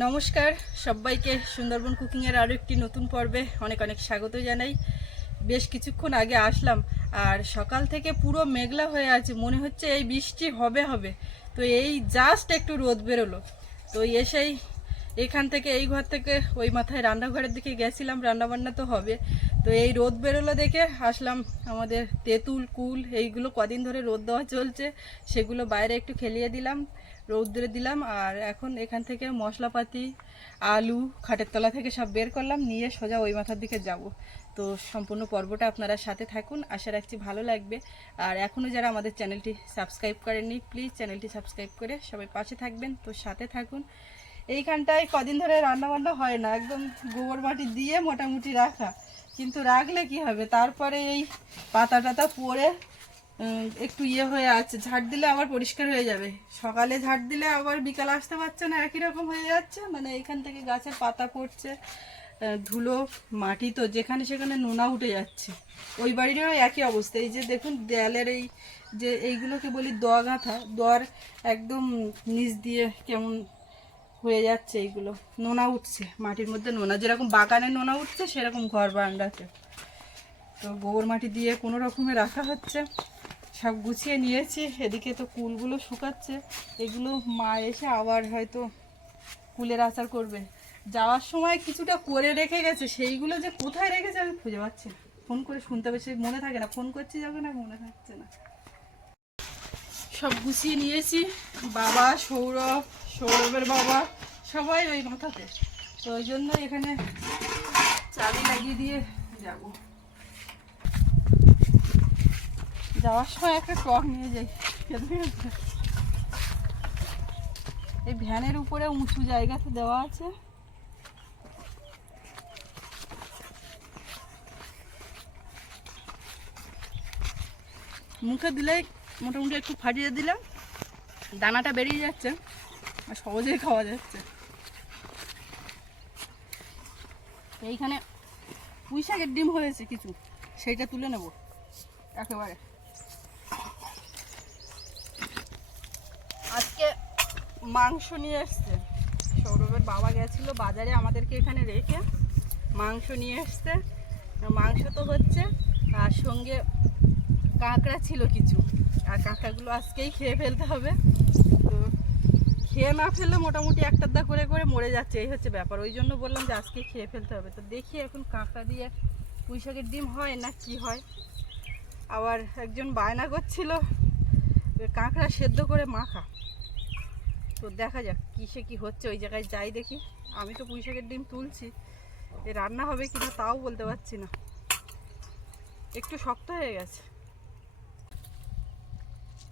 নমস্কার, সবাইকে সুন্দরবন কুকিংয়ের আরও একটি নতুন পর্বে অনেক অনেক স্বাগত জানাই। বেশ কিছুক্ষণ আগে আসলাম, আর সকাল থেকে পুরো মেঘলা হয়ে আছে, মনে হচ্ছে এই বৃষ্টি হবে হবে। তো এই জাস্ট একটু রোদ বেরোলো। তো এসেই এখান থেকে, এই ঘর থেকে ওই মাথায় রান্নাঘরের দিকে গেছিলাম, রান্নাবান্না তো হবে। তো এই রোদ বেরোলো দেখে আসলাম আমাদের তেঁতুল, কুল, এইগুলো কদিন ধরে রোদ দেওয়া চলছে, সেগুলো বাইরে একটু খেলিয়ে দিলাম। রৌদ্রে দিলাম আর এখন এখান থেকে মশলাপাতি, আলু, খাটের তলা থেকে সব বের করলাম, নিয়ে সোজা ওই মাথার দিকে যাব। তো সম্পূর্ণ পর্বটা আপনারা সাথে থাকুন, আশা রাখছি ভালো লাগবে। আর এখনও যারা আমাদের চ্যানেলটি সাবস্ক্রাইব করেননি, প্লিজ চ্যানেলটি সাবস্ক্রাইব করে সবাই পাশে থাকবেন। তো সাথে থাকুন। এইখানটায় কদিন ধরে রান্না বান্না হয় না, একদম গোবর মাটি দিয়ে মোটামুটি রাখা। কিন্তু রাখলে কি হবে? তারপরে এই পাতা টাতা পরে একটু ইয়ে হয়ে আছে। ঝাড় দিলে আবার পরিষ্কার হয়ে যাবে। সকালে ঝাড় দিলে আবার বিকাল আসতে পারছে না, একই রকম হয়ে যাচ্ছে। মানে এখান থেকে গাছের পাতা পড়ছে ধুলো, মাটি তো, যেখানে সেখানে নোনা উঠে যাচ্ছে। ওই বাড়িরও একই অবস্থা। এই যে দেখুন, দেয়ালের এই যে এইগুলোকে বলি দোয়া গাঁথা দোয়ার একদম নিচ দিয়ে কেমন হয়ে যাচ্ছে এইগুলো। নোনা উঠছে, মাটির মধ্যে নোনা। যেরকম বাগানে নোনা উঠছে, সেরকম ঘর বারান্দাতে তো গোবর মাটি দিয়ে কোনো রকমে রাখা হচ্ছে। সব গুছিয়ে নিয়েছি। এদিকে তো কুলগুলো শুকাচ্ছে। এগুলো মা এসে আবার হয়তো কুলের আচার করবে। যাওয়ার সময় কিছুটা করে রেখে গেছে। সেইগুলো যে কোথায় রেখেছে আমি খুঁজে পাচ্ছি ফোন করে শুনতে বেশি মনে থাকে না। ফোন করছি যাবে না মনে থাকছে না। সব গুছিয়ে নিয়েছি। বাবা, সৌরভ, সৌরভের বাবা, সবাই ওই মাথাতে। তো ওই জন্য এখানে চাবি লাগিয়ে দিয়ে যাব। যাওয়ার সময় একটা টক নিয়ে যাই। এই ভ্যানের উপরে উঁচু জায়গাতে দেওয়া আছে। মুখে দিলেই মোটামুটি একটু ফাটিয়ে দিলাম। দানাটা বেরিয়ে যাচ্ছে আর সহজেই খাওয়া যাচ্ছে। এইখানে পুঁই শাকের ডিম হয়েছে কিছু, সেইটা তুলে নেব একেবারে আজকে মাংস নিয়ে এসছে। সৌরভের বাবা গেছিল বাজারে, আমাদেরকে এখানে রেখে মাংস নিয়ে এসছে। মাংস তো হচ্ছে, আর সঙ্গে কাঁকড়া ছিল কিছু। আর কাঁকড়াগুলো আজকেই খেয়ে ফেলতে হবে। তো খেয়ে না ফেললে মোটামুটি একটা দা করে করে মরে যাচ্ছে, এই হচ্ছে ব্যাপার। ওই জন্য বললাম যে আজকে খেয়ে ফেলতে হবে। তো দেখি এখন কাঁকড়া দিয়ে পুঁই শাকের ডিম হয় না কি হয়। আবার একজন বায়না করছিল কাঁকড়া সেদ্ধ করে মাখা। তো দেখা যাক কিসে কি হচ্ছে, ওই জায়গায় যাই দেখি। আমি তো পুঁইশাকের ডিম তুলছি। এ রান্না হবে কিনা তাও বলতে পারছি না। একটু শক্ত হয়ে গেছে।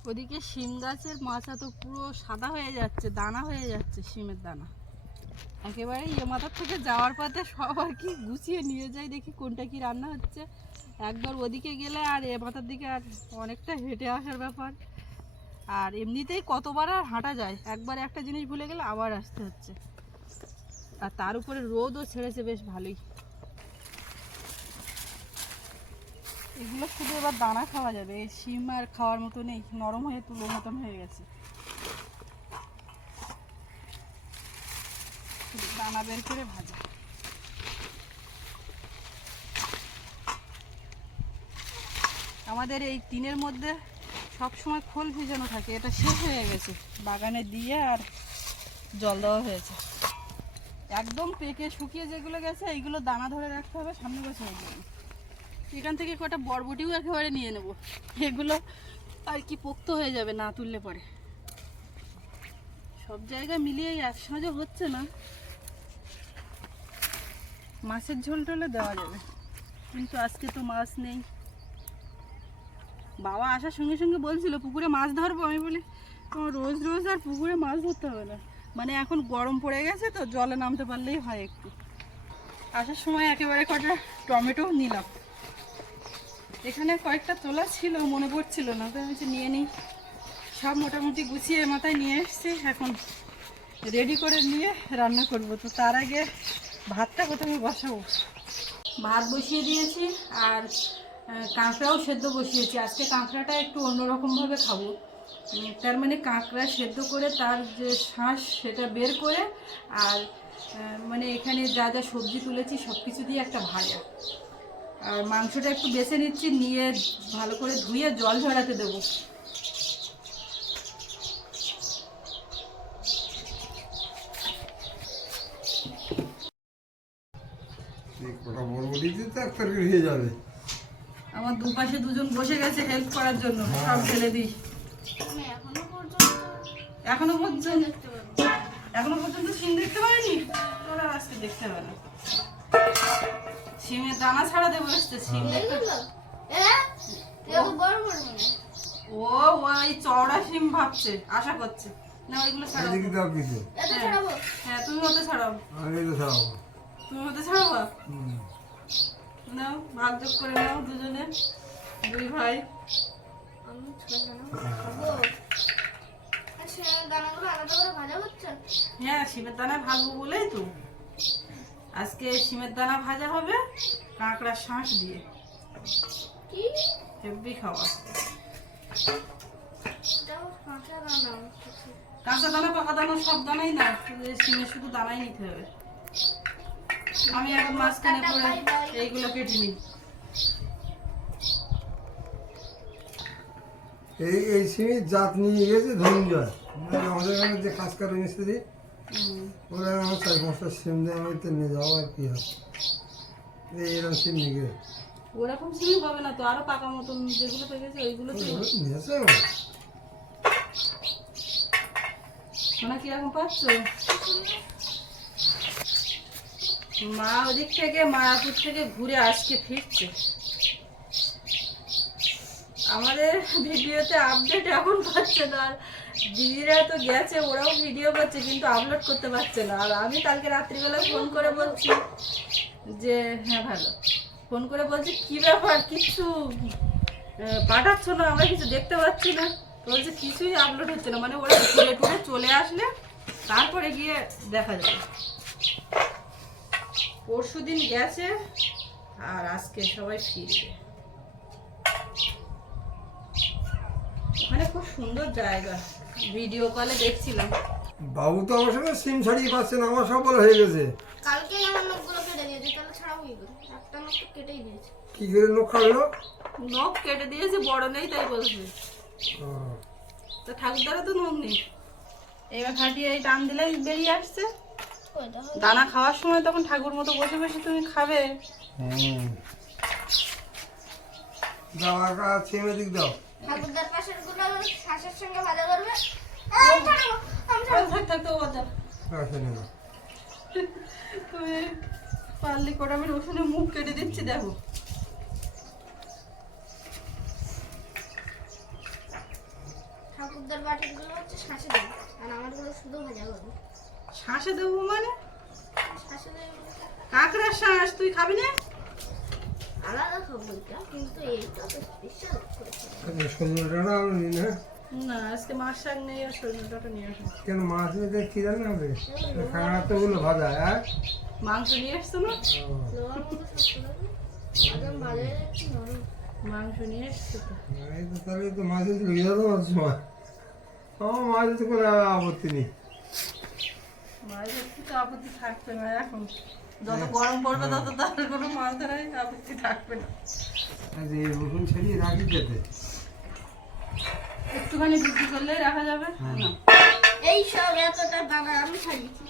ওদিকে শিম গাছের মাথা তো পুরো সাদা হয়ে যাচ্ছে, দানা হয়ে যাচ্ছে শিমের দানা। একেবারে ইয়ে মাথার থেকে যাওয়ার পথে সব আর কি গুছিয়ে নিয়ে যাই দেখি কোনটা কি রান্না হচ্ছে। একবার ওদিকে গেলে আর এ মাথার দিকে আর অনেকটা হেঁটে আসার ব্যাপার। আর এমনিতেই কতবার আর হাঁটা যায়? একবার একটা জিনিস ভুলে গেলে আবার আসতে হচ্ছে। আর তার উপরে রোদও ছেড়েছে বেশ ভালোই। এগুলো শুধু এবার দানা খাওয়া যাবে। শিম আর খাওয়ার মতো নেই নরম হয়ে তুলো মতন হয়ে গেছে। দানা বের করে ভাজা। আমাদের এই টিনের মধ্যে সব সময় খোল ভিজানো থাকে, এটা শেষ হয়ে গেছে। বাগানে দিয়ে আর জল দেওয়া হয়েছে। একদম পেকে শুকিয়ে যেগুলো গেছে, এইগুলো দানা ধরে রাখতে হবে, সামনে বছর এখান থেকে কটা বরবটিও একেবারে নিয়ে নেব। এগুলো আর কি পোক্ত হয়ে যাবে না তুললে পরে। সব জায়গায় মিলিয়ে একসঙ্গে হচ্ছে না। মাছের ঝোল টোলে দেওয়া যাবে। কিন্তু আজকে তো মাছ নেই। বাবা আসার সঙ্গে সঙ্গে বলছিল, পুকুরে মাছ ধরবো? আমি বলি রোজ রোজ আর পুকুরে মাছ ধরতে হবে না। মানে এখন গরম পড়ে গেছে তো জলে নামতে পারলেই হয় একটু। আসার সময় একেবারে কটা টমেটো নিলাম। এখানে কয়েকটা তোলা ছিল, মনে পড়ছিল না। তো আমি নিয়ে নিই। সব মোটামুটি গুছিয়ে মাথায় নিয়ে এসেছি, এখন রেডি করে নিয়ে রান্না করব। তো তার আগে ভাতটা প্রথমে বসাবো। ভাত বসিয়ে দিয়েছি আর কাঁকড়াও সেদ্ধ বসিয়েছি। আজকে কাঁকড়াটা একটু অন্যরকমভাবে খাব। তার মানে কাঁকড়া সেদ্ধ করে তার যে শাঁস সেটা বের করে আর মানে এখানে যা যা সবজি তুলেছি সব কিছু দিয়ে একটা ভাজা। আর মাংসটা একটু বেছে নিচ্ছি, নিয়ে ভালো করে ধুয়ে জল ঝরাতে দেবো। কটা বড়বড়িতে তো এক তরকারি হয়ে যাবে। আমার দুপাশে দুজন বসে গেছে হেল্প করার জন্য। সব ফেলে দিই। এখনও পর্যন্ত এখনও পর্যন্ত দেখতে পাবো। এখনও পর্যন্ত সিম দেখতে পারিনি? তোরা আজকে দেখতে না। সিমের দানা ছাড়া দেবো আসতে সিম দেখতে হ্যাঁ মনে হয়। ও ওই চওড়া সিম ভাবছে আশা করছে। না ওইগুলো এত ছাড়াবো। হ্যাঁ তুমি ওতে ছাড়াও। তুমি ওতে ছাড়াবো? হুম। নাও ভাগ যোগ করে নাও দুজনে। দুই ভাই। হ্যাঁ সিমের দানা ভাজবো বলেই তো। আজকে সিমের দানা ভাজা হবে কাঁকড়ার শাঁস দিয়ে। হেভি খাওয়া। কাঁচা দানা পাকা দানা সব দানাই না শুধু শুধু দানাই নিতে হবে। আমি এখন মাঝখানে করে এইগুলো কেটে নিই। এই এই সিমির জাত নিয়ে গেছে ধনঞ্জয় আমাদের এখানে যে কাজ করে মিস্ত্রি ওরা আমার চার পাঁচটা সিম দিয়ে আমি তো নিয়ে যাব আর কি হবে এই এরকম সিম নিয়ে গেছে ওরকম সিমি হবে না তো আরও পাকা মতন যেগুলো পেকেছে ওইগুলো তো। নিয়েছে শোনা কীরকম পাচ্ছ? মা ওদিক থেকে, মায়াপুর থেকে ঘুরে আজকে ফিরছে। আমাদের ভিডিওতে আপডেট এখন পাচ্ছে না। আর দিদিরা তো গেছে, ওরাও ভিডিও করছে, কিন্তু আপলোড করতে পারছে না। আর আমি কালকে রাত্রিবেলা ফোন করে বলছি যে হ্যাঁ ভালো। ফোন করে বলছি, কি ব্যাপার? কিছু পাঠাচ্ছ না? আমরা কিছু দেখতে পাচ্ছি না। বলছে, কিছুই আপলোড হচ্ছে না। মানে ওরা ঘুরে টুরে চলে আসলে তারপরে গিয়ে দেখা যাবে। পরশু দিন গেছে আর আজকে সবাই ফিরবে। মানে খুব সুন্দর জায়গা। ভিডিও কলে দেখছিলাম। বাবু তো আমার সঙ্গে সিম ছাড়িয়ে পাচ্ছে না আমার সফল হয়ে গেছে। কালকে আমার নখগুলো কেটে দিয়েছে কি করে একটা নখ তো কেটেই দিয়েছে। কি করে লোক খাওয়ালো নখ কেটে দিয়েছে বড় নেই তাই বলছে। ও, তো ঠাকুরদারা তো নখ নেই। এবার ফাটিয়ে এই টান দিলেই বেরিয়ে আসছে। হয় দানা খাওয়ার সময় তখন ঠাকুর মতো বসে বসে তুমি খাবে। দাও আর আর সিম এদিক দাও। ঠাকুরদার পাশেরগুলো শ্বাসের সঙ্গে ভাজা করবে। এই ছাড়াবো আমি ছাড়াবো। থাক থাক তো বাজার তুমি পারলে কটা আমি রসুনের মুখ কেটে দিচ্ছি দেখো। ঠাকুরদার বাটিরগুলো হচ্ছে দেবে আর আমারগুলো শুধু ভাজা করবে। শ্বাসে দেবো মানে? কাঁকড়ার শ্বাস তুই খাবি না? আলাদা খাব কিন্তু এইটা তো স্পেশাল না? না আজকে মাছ শাক নেই আর নিয়ে আসো কেন মাছ নিতে কি জানি হবে খাওয়া তো গুলো ভাজা হ্যাঁ? মাংস নিয়ে আসতো না? মাংস নিয়ে এসছো তো? তাহলে তো মাছ সময় আমার মাছ তো কোনো আপত্তি নেই। আপত্তি থাকবে না। এখন যত গরম পড়বে তত তার কোনো মাছ ধরাই আপত্তি থাকবে না। এই রসুন ছাড়িয়ে রাখি যেতে একটুখানি করলেই রাখা যাবে? হ্যাঁ। এই সব এতটা দানা আমি ছাড়িয়েছি।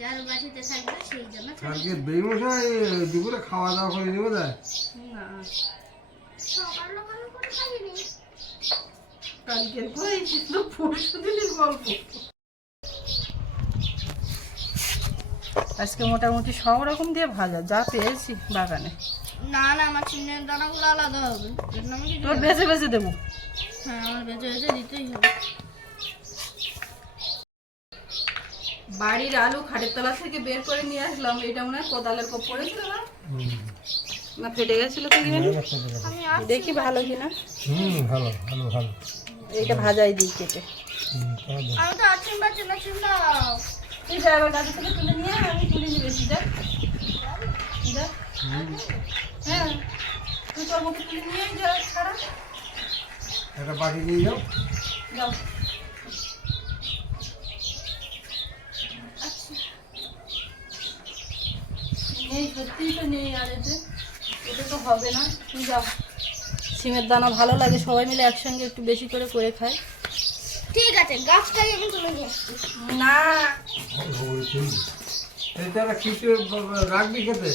যার বাটিতে থাকবে সেই জন্য ছাড়িয়েছি। বেমশাই দুপুরে খাওয়া দাওয়া করে দেয় না। সকাল কালকের পরশু দিনের গল্প। আজকে মোটামুটি সব রকম দিয়ে ভাজা যা পেয়েছি বাগানে। না না আমার চিনের দানাগুলো আলাদা হবে। তোর বেছে বেছে দেবো। হ্যাঁ আমার বেঁচে বেঁচে দিতেই হবে। বাড়ির আলু খাটের তলা থেকে বের করে নিয়ে আসলাম এটা মনে হয় কোদালের কোপ পড়েছিল না? না ফেটে গেছিল তো কি আর দেখি ভালো কিনা। হুম ভালো ভালো ভালো। এইটা ভাজাই দিই কেটে। আমি তো পাচ্ছি না চিন দাও তুই ড্রাইভার গাড়ি থেকে তুলে নিয়ে আমি তুলে নিয়ে বেশি দেখ। হ্যাঁ তুই তোর মুখে তুলে নিয়ে যা ছাড়া। নিয়ে যাও। যাও। নেই সত্যিই তো নেই আর এতে। এটা তো হবে না। তুই যাও সিমের দানা ভালো লাগে সবাই মিলে একসঙ্গে একটু বেশি করে করে খায় ঠিক আছে গাছটাই আমি তুলে নিয়ে না। কিছু রাখবি খেতে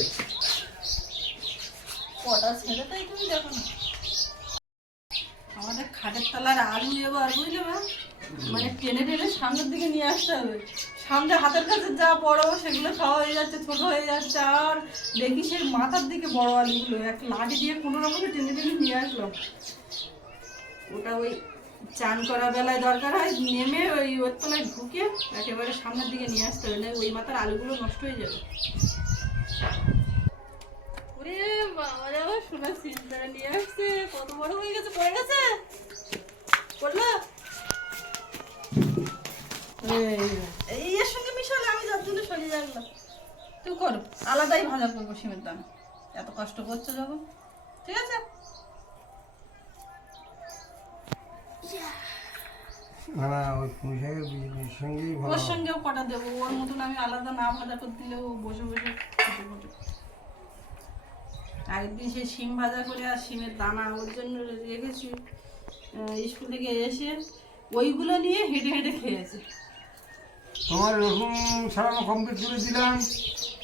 কটা ছেলে তাই তুমি দেখো না। আমাদের খাটের তলার আলু এবার বুঝলে মানে টেনে টেনে সামনের দিকে নিয়ে আসতে হবে। সামনে হাতের কাছে যা বড়, সেগুলো খাওয়া হয়ে যাচ্ছে, ছোট হয়ে যাচ্ছে। আর দেখি সেই মাথার দিকে বড় আলুগুলো, এক লাঠি দিয়ে কোনো রকমে টেনে টেনে নিয়ে আসলাম ওটা ওই চান করা বেলায় দরকার হয়, নেমে ওই ওর তলায় ঢুকে একেবারে সামনের দিকে নিয়ে আসতে হবে না ওই মাথার আলুগুলো নষ্ট হয়ে যাবে। ওরে নিয়ে আসছে, কত বড় হয়ে গেছে, পড়ে গেছে? পড়ল এই এর সঙ্গে মিশালে আমি রাখলাম তুই করো আলাদাই ভাজা করব সিমের দানা। এত কষ্ট করছ যখন ঠিক আছে? ওর সঙ্গেও কটা দেবো ওর মতন আমি আলাদা না ভাজা করে দিলেও বসে বসে। একদিন সেই শিম ভাজা করে আর শিমের দানা ওর জন্য রেখেছি। স্কুল থেকে এসে ওইগুলো নিয়ে হেঁটে হেঁটে খেয়েছে। তোমার রসুন ছাড়ানো কমপ্লিট করে দিলাম।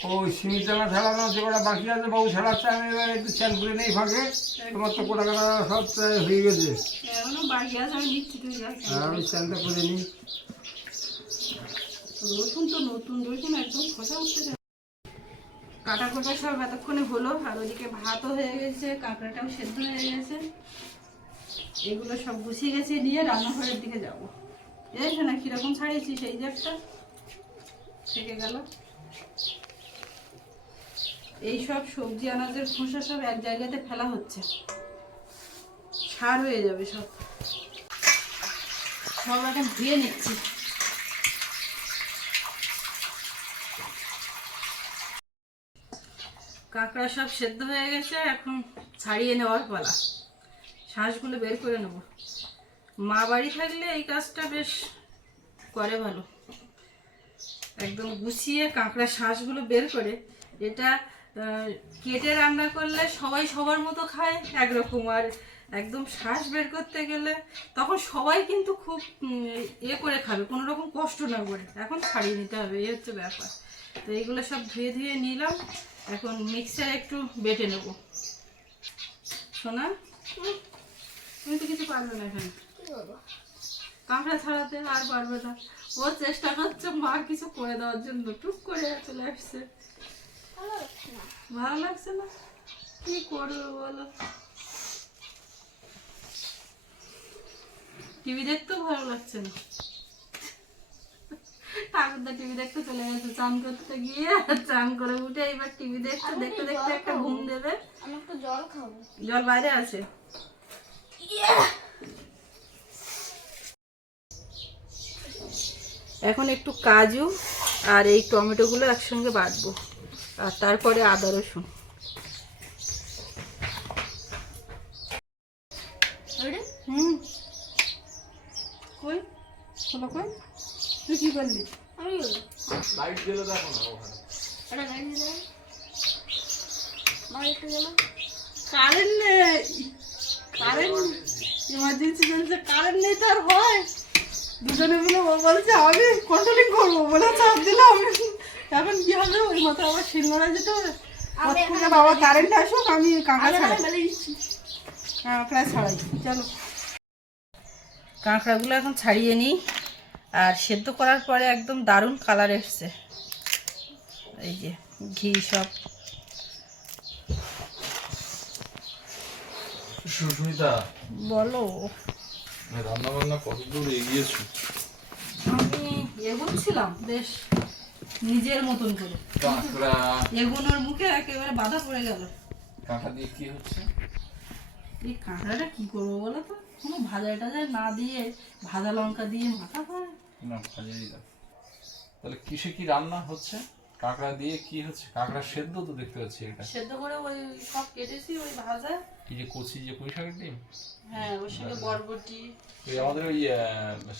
ওই সিমির দানা ছাড়ানো যে কটা বাকি আছে বাবু ছাড়াচ্ছে আমি এবার একটু চ্যান করে নেই ফাঁকে। তোমার তো কোটা কাটা সব হয়ে গেছে। আমি চ্যানটা করে নিই। রসুন তো নতুন রসুন একদম খসা উঠতে কাটা কোটা সব এতক্ষণে হলো আর ওদিকে ভাতও হয়ে গেছে কাঁকড়াটাও সেদ্ধ হয়ে গেছে। এগুলো সব গুছিয়ে গেছে নিয়ে রান্নাঘরের দিকে যাব। এই না কীরকম ছাড়িয়েছি সেই যে একটা? থেকে গেল। এই সব সবজি, আনাজের খোসা সব এক জায়গাতে ফেলা হচ্ছে। সার হয়ে যাবে সব। সব এখন ধুয়ে নিচ্ছি। কাঁকড়া সব সেদ্ধ হয়ে গেছে, এখন ছাড়িয়ে নেওয়ার পালা। শ্বাসগুলো বের করে নেব। মা বাড়ি থাকলে এই কাজটা বেশ করে ভালো। একদম গুছিয়ে কাঁকড়ার শ্বাসগুলো বের করে এটা কেটে রান্না করলে সবাই সবার মতো খায় একরকম। আর একদম শ্বাস বের করতে গেলে তখন সবাই কিন্তু খুব ইয়ে করে খাবে, কোনো রকম কষ্ট না করে। এখন ছাড়িয়ে নিতে হবে, এই হচ্ছে ব্যাপার। তো এইগুলো সব ধুয়ে ধুয়ে নিলাম, এখন মিক্সারে একটু বেটে নেব। শোনা তুমি তো কিছু পারবে না এখানে। কি করব কাঁকড়া ছাড়াতে আর পারবে না। ও চেষ্টা করছে মা কিছু করে দেওয়ার জন্য। টুক করে চলে আসছে। ভালো লাগছে না? ভালো লাগছে না কি করবে বলো? টিভি দেখতেও ভালো লাগছে না। ঠাকুরদা টিভি দেখতে চলে গেছে। চান করতে গিয়ে চান করে উঠে এবার টিভি দেখতে দেখতে দেখতে একটা ঘুম দেবে। আমি একটু জল খাব। জল বাইরে আছে? এখন একটু কাজু আর এই টমেটোগুলো একসঙ্গে বাটবো। আর তারপরে আদা রসুন। হুম। কই? খোলা কই? তুই কি করলি? আমি লাইট জ্বেলে দেখো না ওখানে এটা গাড়ি দিলে মা গেল? কারেন্ট নেই। কারেন্ট ইমার্জেন্সি চলছে কারেন্ট নেই তো আর হয়। দুজনে মিলে ও বলছে আমি কন্ট্রোলিং করব? বলে চাপ দিলাম এখন কি হবে? ওই মতো আবার শিলনোড়া যেতে হবে? আমি বাবা কারেন্ট আসুক আমি কাঁকড়া ছাড়াই। কাঁকড়া ছাড়াই। চলো। কাঁকড়াগুলো এখন ছাড়িয়ে নিই। আর সেদ্ধ করার পরে একদম দারুণ কালার এসছে। এই যে ঘি সব। সুস্মিতা। বলো। রান্না বান্না কত দূর এগিয়েছো? আমি এগোচ্ছিলাম বেশ নিজের মতন করে। কাঁকড়া। এগোনোর মুখে একেবারে বাধা পড়ে গেল। কাঁকড়া দিয়ে কি হচ্ছে? এই কাঁকড়াটা কি করব বলো তো? কোনো ভাজা টাজা না দিয়ে ভাজা লঙ্কা দিয়ে মাথা করে না ভাজাই দাও তাহলে কিসে কি রান্না হচ্ছে? কাঁকড়া দিয়ে কি হচ্ছে? কাঁকড়া সেদ্ধ তো দেখতে পাচ্ছি এটা। সেদ্ধ করে ওই সব কেটেছি ওই ভাজা। কি যে কচি যে পুঁই শাকের ডিম? হ্যাঁ ওর সঙ্গে বরবটি। ওই আমাদের ওই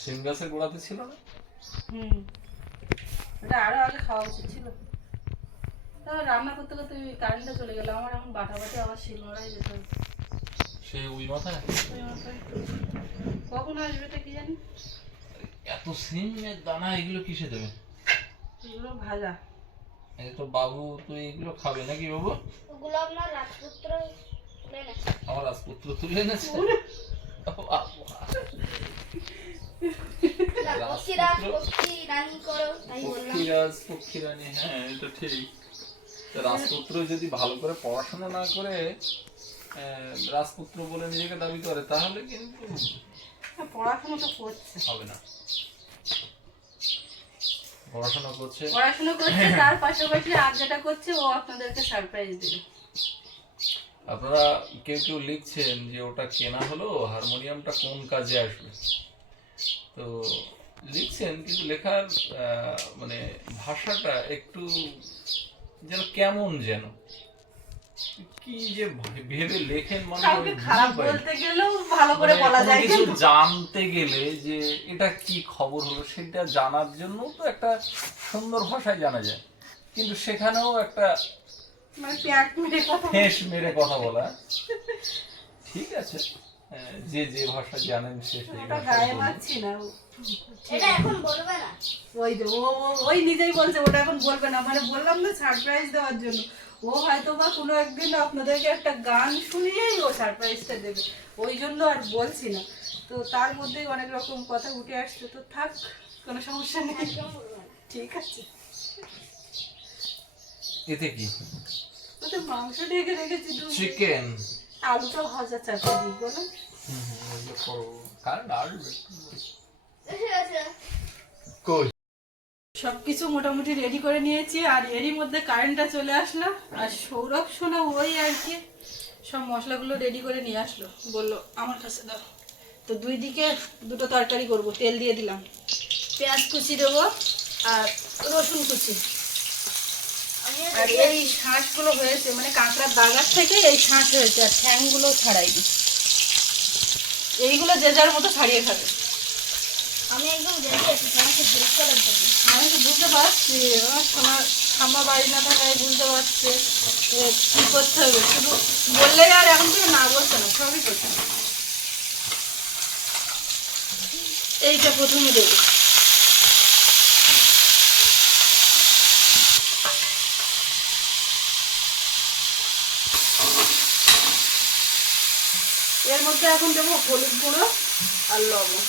সিম গাছের গোড়াতে ছিল না? হুম। ওটা আরও আগে খাওয়া উচিত ছিল। তো রান্না করতে করতে ওই কারেন্টটা চলে গেল। আমার এখন বাটা বাটি আবার শিলনোড়াই যেতে হবে। সে ওই মাথায়? ওই মাথায়। কখন আসবে এটা কি জানি? এত সিমের দানা এগুলো কিসে দেবে? এগুলো ভাজা। এই তো বাবু তুই এগুলো খাবে নাকি বাবু? ওগুলো আপনার রাজপুত্র তুলে নেয় আমার রাজপুত্র তুলে এনেছে? বাবা। পক্ষী রাজ পক্ষী রানী করো তাই বললাম। পক্ষীরাজ পক্ষীরানী হ্যাঁ এটা ঠিক। রাজপুত্র যদি ভালো করে পড়াশোনা না করে রাজপুত্র বলে নিজেকে দাবি করে তাহলে কিন্তু পড়াশোনা তো করছে। হবে না। পড়াশোনা করছে। পড়াশোনা করছে তার পাশাপাশি আর যেটা করছে ও আপনাদেরকে সারপ্রাইজ দেবে। আপনারা কেউ কেউ লিখছেন যে ওটা কেনা হলো হারমোনিয়ামটা কোন কাজে আসবে? তো লিখছেন কিন্তু লেখার আহ, মানে ভাষাটা একটু যেন কেমন যেন। কি যে ভেবে লেখেন মানে কাউকে খারাপ। বলতে গেলেও ভালো করে মানে বলা যায় কিছু জানতে গেলে যে এটা কি খবর হলো সেটা জানার জন্য তো একটা সুন্দর ভাষায় জানা যায়। কিন্তু সেখানেও একটা মানে প্যাক মেরে কথা বলে। ঠেস মেরে কথা বলা। ঠিক আছে। যে যে ভাষা জানেন সে সেই ভাষা গায়ে মারছি না। এটা এখন বলবে না। ওই যে ও- ওই নিজেই বলছে ওটা এখন বলবে না। মানে বললাম না সারপ্রাইজ দেওয়ার জন্য। ও হয়তো বা কোনো একদিন আপনাদেরকে একটা গান শুনিয়েই ও সারপ্রাইজটা দেবে। ওই জন্য আর বলছি না। তো তার মধ্যেই অনেক রকম কথা উঠে আসছে। তো থাক কোনো সমস্যা নেই। ঠিক আছে। এতে কি? ও তো মাংস ঢেকে রেখেছি দু চিকেন আলুটা ভাজা চাপা দিই বলো আসবে এসে গেছে কই? সবকিছু মোটামুটি রেডি করে নিয়েছি, আর এরই মধ্যে কারেন্টটা চলে আসলো। আর সৌরভ শোনা ওই আর কি, সব মশলাগুলো রেডি করে নিয়ে আসলো। বলল, আমার কাছে দাও। তো দুই দিকে দুটো তরকারি করব, তেল দিয়ে দিলাম। পেঁয়াজ কুচি দেবো আর রসুন কুচি। আর এই শাঁসগুলো হয়েছে মানে কাঁকড়ার দাগার থেকে এই শাঁস হয়েছে, আর ঠ্যাংগুলো ছাড়াই এইগুলো যে যার মতো ছাড়িয়ে খাবে। আমি একদম রেডি আছি করার জন্য। আমি তো বুঝতে পারছি। আমার ঠাম্মা বাড়ি না থাকায় বুঝতে পারছে কি করতে হবে। শুধু বললেই আর এখন থেকে না বলছে না, সবই করছে। এইটা প্রথমে দেবো। এর মধ্যে এখন দেবো হলুদ গুঁড়ো আর লবণ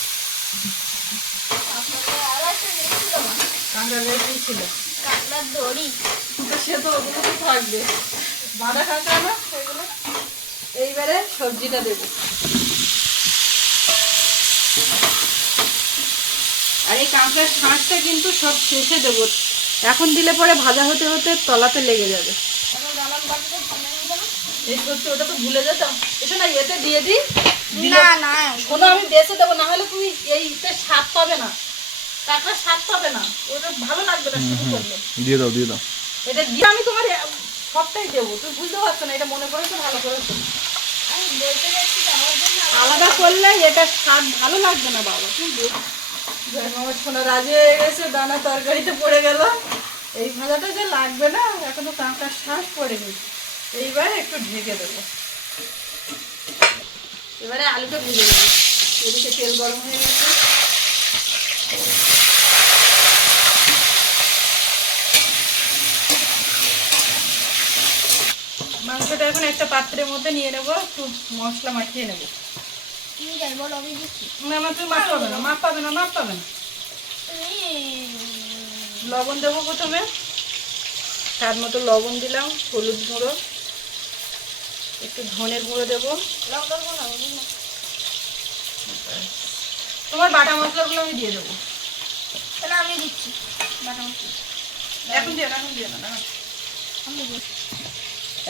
আপনাদের আরও একটা জিনিস ছিল কাঁকড়া রেডি ছিল। কাঁকড়ার দড়ি। সে তো ওগুলো তো থাকবে। বাঁধা কাঁকড়া না ওইগুলো এইবারে সবজিটা দেব। আর এই কাঁকড়ার শাঁসটা কিন্তু সব শেষে দেবো। এখন দিলে পরে ভাজা হতে হতে তলাতে লেগে যাবে। এই ওটা তো ভুলে যেতাম। না এতে দিয়ে দিই। না না। শোনো আমি বেছে দেবো না হলে তুমি এইতে স্বাদ পাবে না। কাঁকড়ার স্বাদ পাবে না। ওটা ভালো লাগবে না শুরু করলে। দিয়ে দাও দিয়ে দাও। এটা দিয়ে আমি তোমার সবটাই দেবো। তুমি বুঝতে পারছ না এটা মনে করেছ ভালো করেছ? আলাদা করলে এটা স্বাদ ভালো লাগবে না বাবা। আমার সোনা রাজি হয়ে গেছে দানা তরকারিতে পড়ে গেল। এই ভাজাটা যে লাগবে না এখনও কাঁকড়ার শ্বাস পড়েনি। এইবার একটু ঢেকে দেবো। এবারে আলুটা ভেজে দেবো এদিকে তেল গরম হয়ে গেছে। মাংসটা এখন একটা পাত্রের মধ্যে নিয়ে নেব একটু মশলা মাখিয়ে নেব। না মাপ পাবে না মাপ পাবে না মাপ পাবে না। লবণ দেবো প্রথমে। তার মতো লবণ দিলাম হলুদ গুঁড়ো। একটু ধনের গুঁড়ো দেবো। তোমার বাটা মশলাগুলো আমি দিয়ে দেবো। তাহলে আমি দিচ্ছি বাটা মশলা। এখন দিয়ে না এখন দিয়ে না। আমি দিচ্ছি।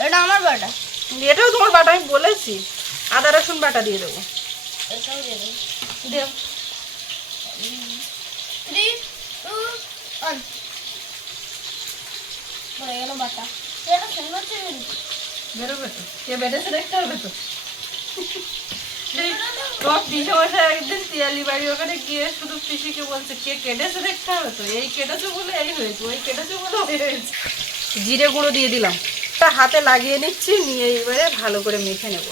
এটা আমার বাটা। এটাও তোমার বাটা আমি বলেছি। আদা রসুন বাটা দিয়ে দেবো। এটাও দিয়ে দেবো। দেব থ্রি টু ওয়ান পড়ে গেল বাটা। এটা সুন্দর বেরোবে তো। কে বেড়েছে দেখতে হবে তো। এই তোমার পিসে বসে একদিন বাড়ি ওখানে গিয়ে শুধু পিসিকে বলছে কে কেটেছে দেখতে হবে তো? এই কেটেছে বলে এই হয়েছে ওই কেটেছে বলে হয়েছে। জিরে গুঁড়ো দিয়ে দিলাম। তা হাতে লাগিয়ে নিচ্ছি নিয়ে এবারে ভালো করে মেখে নেব।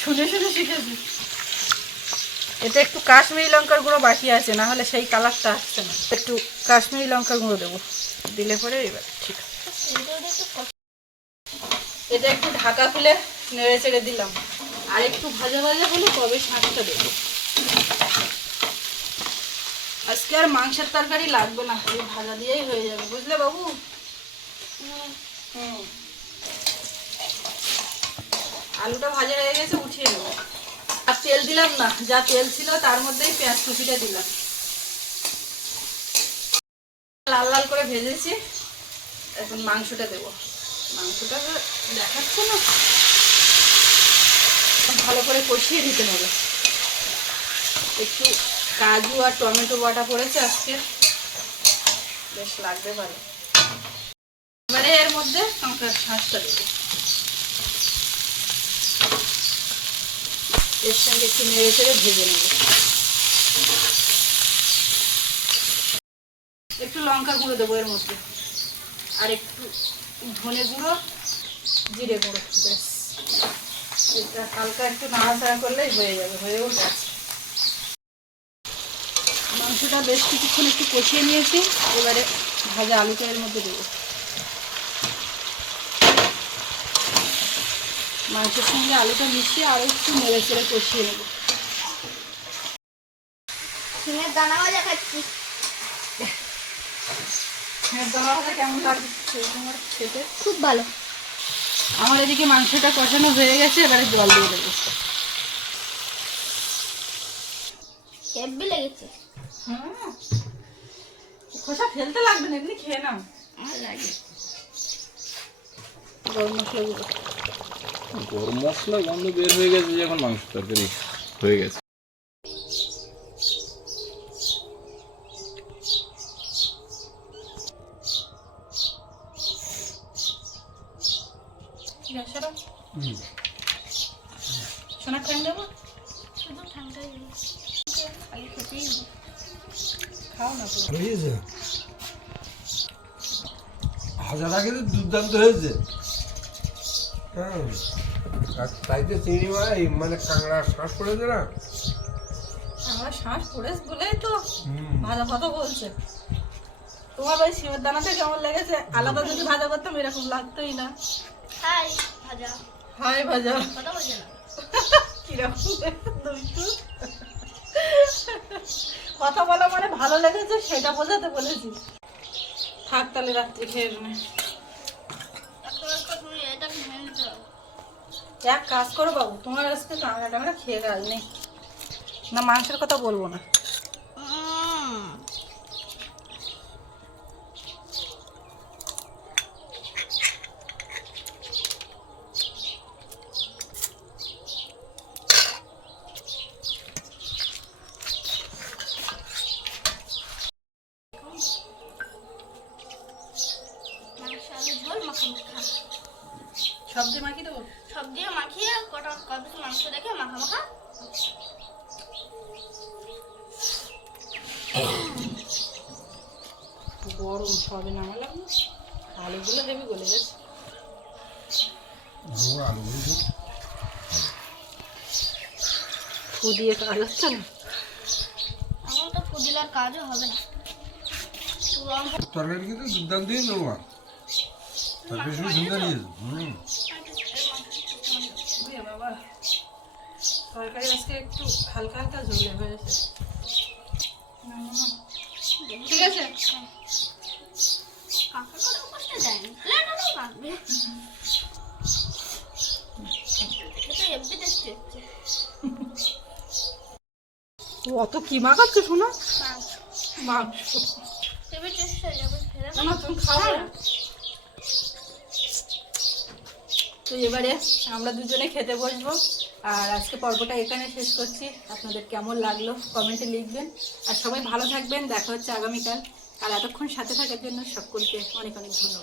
শুনে শুনে শিখেছি। এতে একটু কাশ্মীরি লঙ্কার গুঁড়ো বাকি আছে না হলে সেই কালারটা আসছে না। একটু কাশ্মীরি লঙ্কার গুঁড়ো দেবো। দিলে পরে এবার ঠিক আছে। এটা একটু ঢাকা খুলে নেড়ে চেড়ে দিলাম। আর একটু ভাজা ভাজা হলে কবে শাঁসটা দেবো। আজকে আর মাংসের তরকারি লাগবে না ভাজা দিয়েই হয়ে যাবে বুঝলে বাবু। আলুটা ভাজা হয়ে গেছে, উঠিয়ে নেব। আর তেল দিলাম না, যা তেল ছিল তার মধ্যেই পেঁয়াজ কুচিটা দিলাম। লাল লাল করে ভেজেছি, এখন মাংসটা দেবো। মাংসটা দেখাচ্ছে না। ভালো করে কষিয়ে দিতে হবে। একটু কাজু আর টমেটো বাটা পড়েছে আজকে। বেশ লাগবে ভালো। এবারে এর মধ্যে লঙ্কার শাঁসটা দেবো। এর সঙ্গে একটু নেড়ে চেড়ে ভেজে নেব। একটু লঙ্কা গুঁড়ো দেবো এর মধ্যে। আর একটু ধনে গুঁড়ো, জিরে গুঁড়ো, ব্যাস। এটা হালকা একটু নাড়াচাড়া করলেই হয়ে যাবে হয়েও গেছে মাংসটা বেশ কিছুক্ষণ একটু কষিয়ে নিয়েছি। এবারে ভাজা আলুটা এর মধ্যে দেবো। মাংসের সঙ্গে আলুটা মিশিয়ে আরও একটু নেড়ে চেড়ে কষিয়ে নেব। সিমের দানা ভাজা খাচ্ছি। দানা ভাজা কেমন লাগবে তোমার খেতে? খুব ভালো। আমার এদিকে মাংসটা কষানো হয়ে গেছে এবারে জল দিয়ে দেবো। হেব্বি লেগেছে। হ্যাঁ খোসা ফেলতে লাগবে না এমনি খেয়ে নাও। আমার লাগে। গরম মশলাগুলো। গরম মশলা গন্ধ বের হয়ে গেছে যখন মাংস তরকারি। হয়ে গেছে। দেবো শুধু ঠান্ডাই আগে খাও না তো। হয়েছে? দুর্দান্ত হয়েছে। হ্যাঁ আর তাই তো চিংড়ি মাছ মানে কাঁকড়া শ্বাস পড়েছে না? আমরা শ্বাস পড়েছ বলেই তো হুম। ভাজা কথা বলছে। তোমার ওই শিমের দানাটা কেমন লেগেছে? আলাদা যদি ভাজা করতাম এরকম লাগতোই না। হাই ভাজা। হাই ভাজা। কথা বলছে না। কথা বলা মানে ভালো লেগেছে সেটা বোঝাতে বলেছি। থাক তাহলে রাত্রি খেয়ে নেবে একটা একটা তুমি এটা ভেঙে নিতে হবে এক কাজ করো বাবু, তোমার কাছ থেকে কাঁকড়া টাংড়া খেয়ে গেল নেই না, মাংসের কথা বলব না উম, মাংস আলু ঝোল মাখা মাখা সবজি মাখি দেবো সব দিয়ে মাখিয়ে কটা কত মাংস রেখে মাখা মাখা গরম সবে নামালাম না আলুগুলো হেবি গলে গেছে ফু দিয়ে কাজ হচ্ছে না আমার তো ফুদিলার কাজও হবে না পুরো অঙ্ক তরকারি কিন্তু দুর্দান্ত দিয়ে দেবো তরকারি শুধু সুন্দর দিয়েছে হুম ওরে বাবা তরকারি আজকে একটু হালকা হালকা ঝোলে হয়েছে না, না, না। ঠিক আছে কাকা করে কষ্ট দেয়নি প্লেটও কাটবে এটা এমপি টেস্টি হচ্ছে অত কি মাখাচ্ছে শোনো? মাংস হয়ে না, না তুমি খাও। তো এবারে আমরা দুজনে খেতে বসবো। আর আজকে পর্বটা এখানে শেষ করছি। আপনাদের কেমন লাগল কমেন্টে লিখবেন। আর সবাই ভালো থাকবেন। দেখা হচ্ছে আগামীকাল। আর এতক্ষণ সাথে থাকার জন্য সকলকে অনেক অনেক ধন্যবাদ।